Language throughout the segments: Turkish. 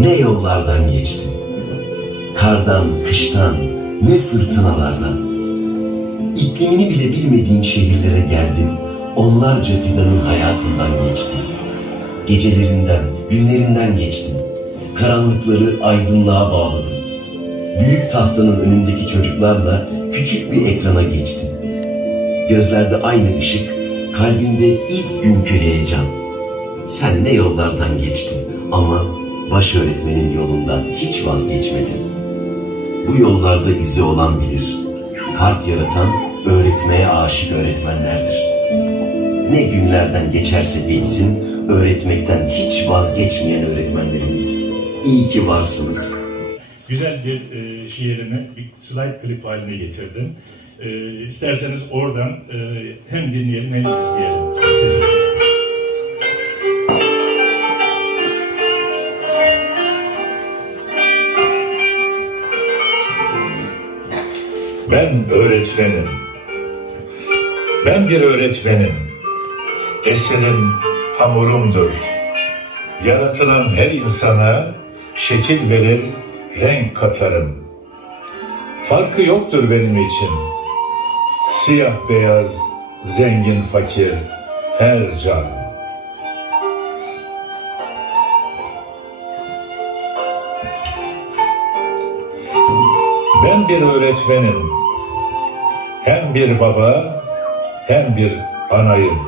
Ne yollardan geçtin? Kardan, kıştan, ne fırtınalardan. İklimini bile bilmediğin şehirlere geldin. Onlarca fidanın hayatından geçtin. Gecelerinden, günlerinden geçtin. Karanlıkları aydınlığa bağladın. Büyük tahtanın önündeki çocuklarla küçük bir ekrana geçtin. Gözlerde aynı ışık, kalbinde ilk günkü heyecan. Sen ne yollardan geçtin ama baş öğretmenin yolundan hiç vazgeçmedin. Bu yollarda izi olan bilir. Fark yaratan öğretmeye aşık öğretmenlerdir. Ne günlerden geçerse geçsin, öğretmekten hiç vazgeçmeyen öğretmenlerimiz. İyi ki varsınız. Güzel bir e, şiirini bir slide klip haline getirdim. E, isterseniz oradan e, hem dinleyelim hem izleyelim. Teşekkür Ben öğretmenim. Ben bir öğretmenim. Eserim hamurumdur. Yaratılan her insana şekil verir, renk katarım. Farkı yoktur benim için. Siyah beyaz, zengin fakir, her can. Ben bir öğretmenim. Hem bir baba, hem bir anayım.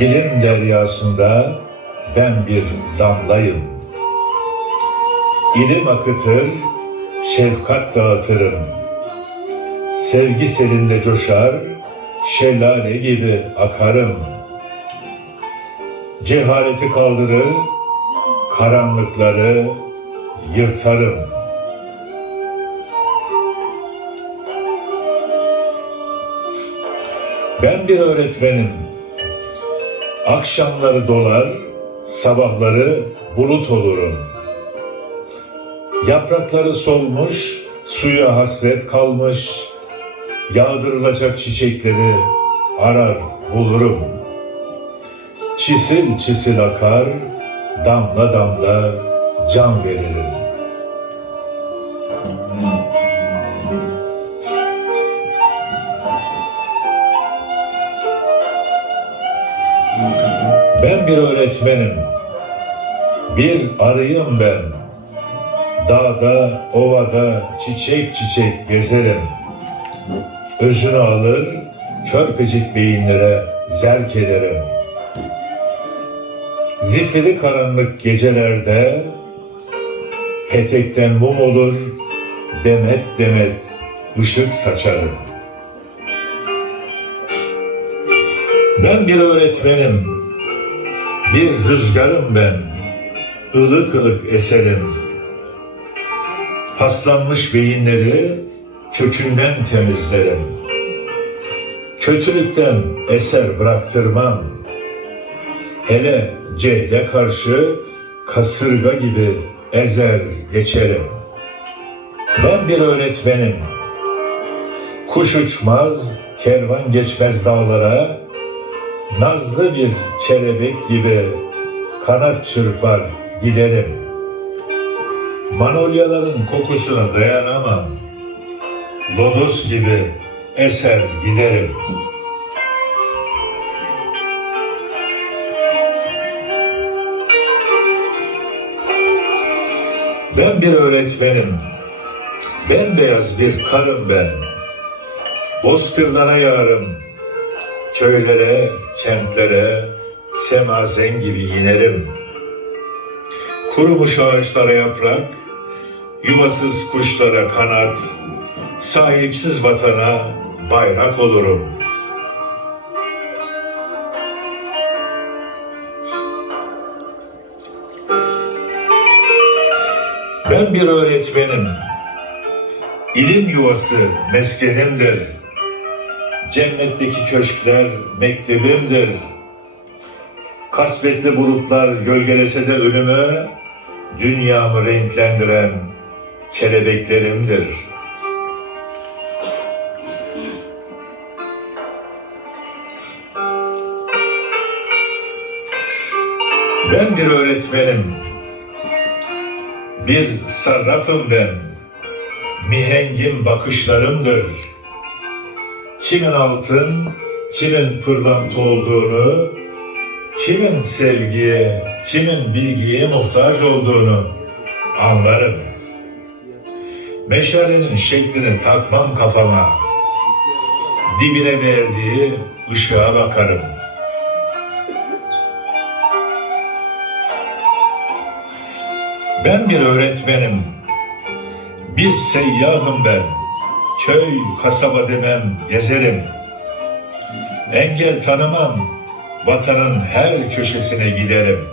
Bilim deryasında ben bir damlayım. İlim akıtır, şefkat dağıtırım. Sevgi selinde coşar, şelale gibi akarım. Cehaleti kaldırır, karanlıkları yırtarım. Ben bir öğretmenim. Akşamları dolar, sabahları bulut olurum. Yaprakları solmuş, suya hasret kalmış, yağdırılacak çiçekleri arar bulurum. Çisil çisil akar, damla damla can veririm. Ben bir öğretmenim. Bir arıyım ben. Dağda, ovada çiçek çiçek gezerim. Özünü alır, körpecik beyinlere zerk ederim. Zifiri karanlık gecelerde petekten mum olur, demet demet ışık saçarım. Ben bir öğretmenim, bir rüzgarım ben, ılık ılık eserim. Paslanmış beyinleri kökünden temizlerim. Kötülükten eser bıraktırmam. Hele cehle karşı kasırga gibi ezer geçerim. Ben bir öğretmenim. Kuş uçmaz, kervan geçmez dağlara, nazlı bir kelebek gibi kanat çırpar giderim. Manolyaların kokusuna dayanamam. Lodos gibi eser giderim. Ben bir öğretmenim. Bembeyaz bir karım ben. Bozkırlara yağarım. Köylere, kentlere semazen gibi inerim. Kurumuş ağaçlara yaprak, yuvasız kuşlara kanat, sahipsiz vatana bayrak olurum. Ben bir öğretmenim. İlim yuvası meskenimdir. Cennetteki köşkler mektebimdir. Kasvetli bulutlar gölgelese de önümü, dünyamı renklendiren kelebeklerimdir. Ben bir öğretmenim. Bir sarrafım ben. Mihengim bakışlarımdır. Kimin altın, kimin pırlanta olduğunu, kimin sevgiye, kimin bilgiye muhtaç olduğunu anlarım. Meşalenin şeklini takmam kafama. Dibine verdiği ışığa bakarım. Ben bir öğretmenim. Bir seyyahım ben. Köy, kasaba demem, gezerim. Engel tanımam. Vatanın her köşesine giderim.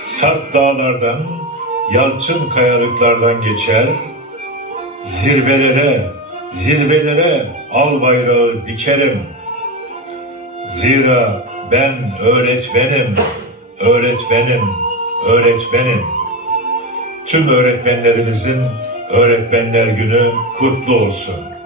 Sarp dağlardan, yalçın kayalıklardan geçer. Zirvelere, zirvelere al bayrağı dikerim. Zira ben öğretmenim, öğretmenim, öğretmenim. Tüm öğretmenlerimizin Öğretmenler Günü kutlu olsun.